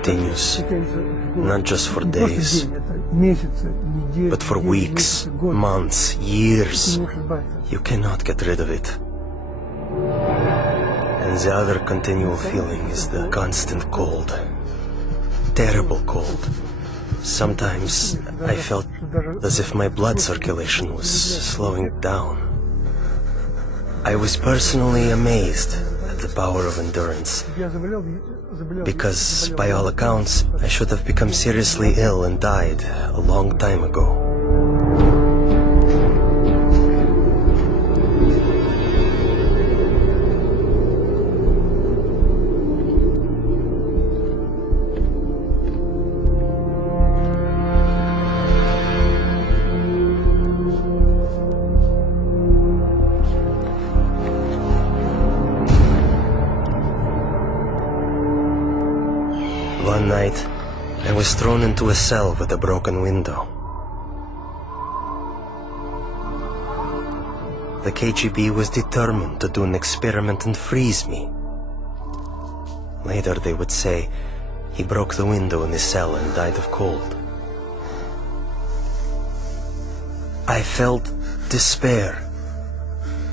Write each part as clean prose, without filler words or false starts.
continues, not just for days, but for weeks, months, years. You cannot get rid of it. And the other continual feeling is the constant cold. Terrible cold. Sometimes I felt as if my blood circulation was slowing down. I was personally amazed at the power of endurance, because by all accounts, I should have become seriously ill and died a long time ago. One night, I was thrown into a cell with a broken window. The KGB was determined to do an experiment and freeze me. Later they would say he broke the window in his cell and died of cold. I felt despair.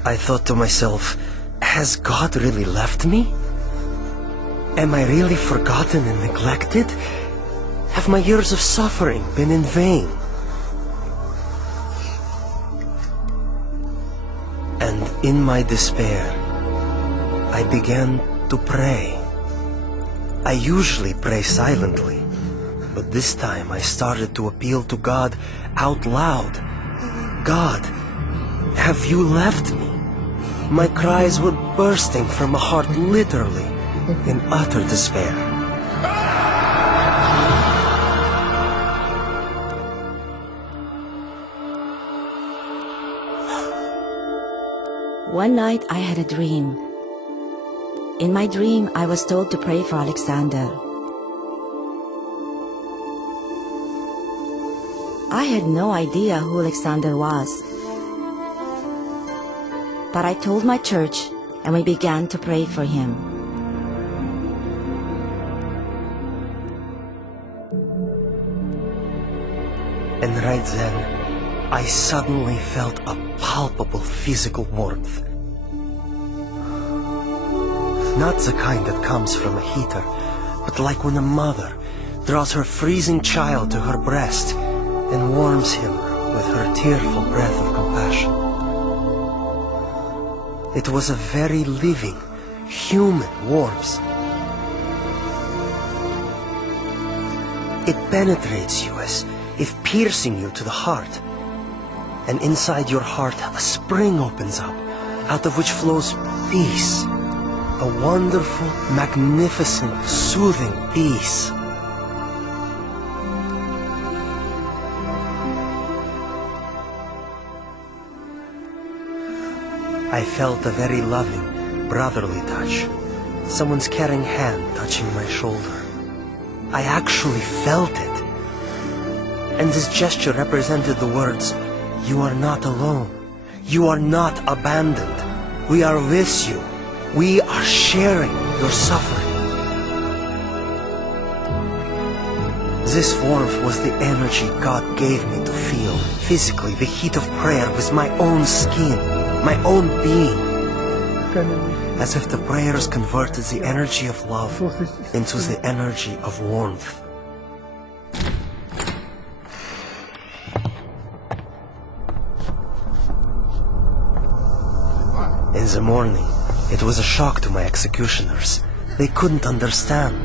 I thought to myself, has God really left me? Am I really forgotten and neglected? Have my years of suffering been in vain? And in my despair, I began to pray. I usually pray silently, but this time I started to appeal to God out loud. God, have you left me? My cries were bursting from a heart literally in utter despair. One night I had a dream. In my dream, I was told to pray for Alexander. I had no idea who Alexander was. But I told my church, and we began to pray for him. And right then, I suddenly felt a palpable physical warmth. Not the kind that comes from a heater, but like when a mother draws her freezing child to her breast and warms him with her tearful breath of compassion. It was a very living, human warmth. It penetrates you as if piercing you to the heart. And inside your heart, a spring opens up, out of which flows peace. A wonderful, magnificent, soothing peace. I felt a very loving, brotherly touch. Someone's caring hand touching my shoulder. I actually felt it. And this gesture represented the words, "You are not alone. You are not abandoned. We are with you. We are sharing your suffering." This warmth was the energy God gave me to feel physically the heat of prayer with my own skin, my own being. As if the prayers converted the energy of love into the energy of warmth. In the morning, it was a shock to my executioners. They couldn't understand.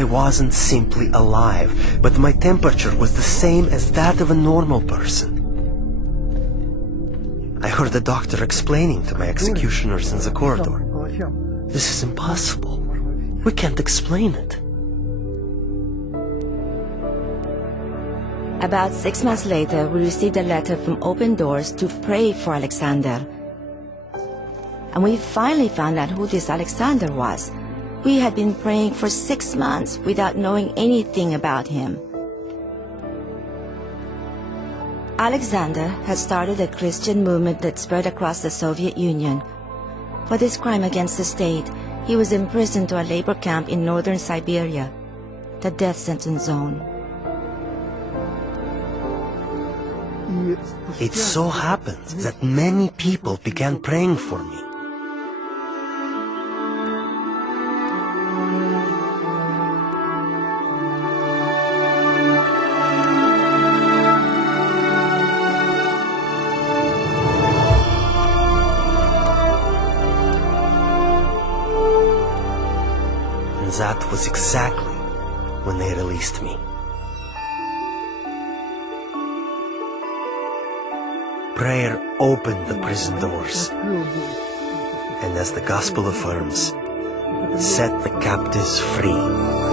I wasn't simply alive, but my temperature was the same as that of a normal person. I heard the doctor explaining to my executioners in the corridor, "This is impossible. We can't explain it." About 6 months later, we received a letter from Open Doors to pray for Alexander. And we finally found out who this Alexander was. We had been praying for 6 months without knowing anything about him. Alexander had started a Christian movement that spread across the Soviet Union. For this crime against the state, he was imprisoned to a labor camp in northern Siberia. the death sentence zone. It so happened that many people began praying for me. And that was exactly when they released me. Prayer opened the prison doors, and as the gospel affirms, set the captives free.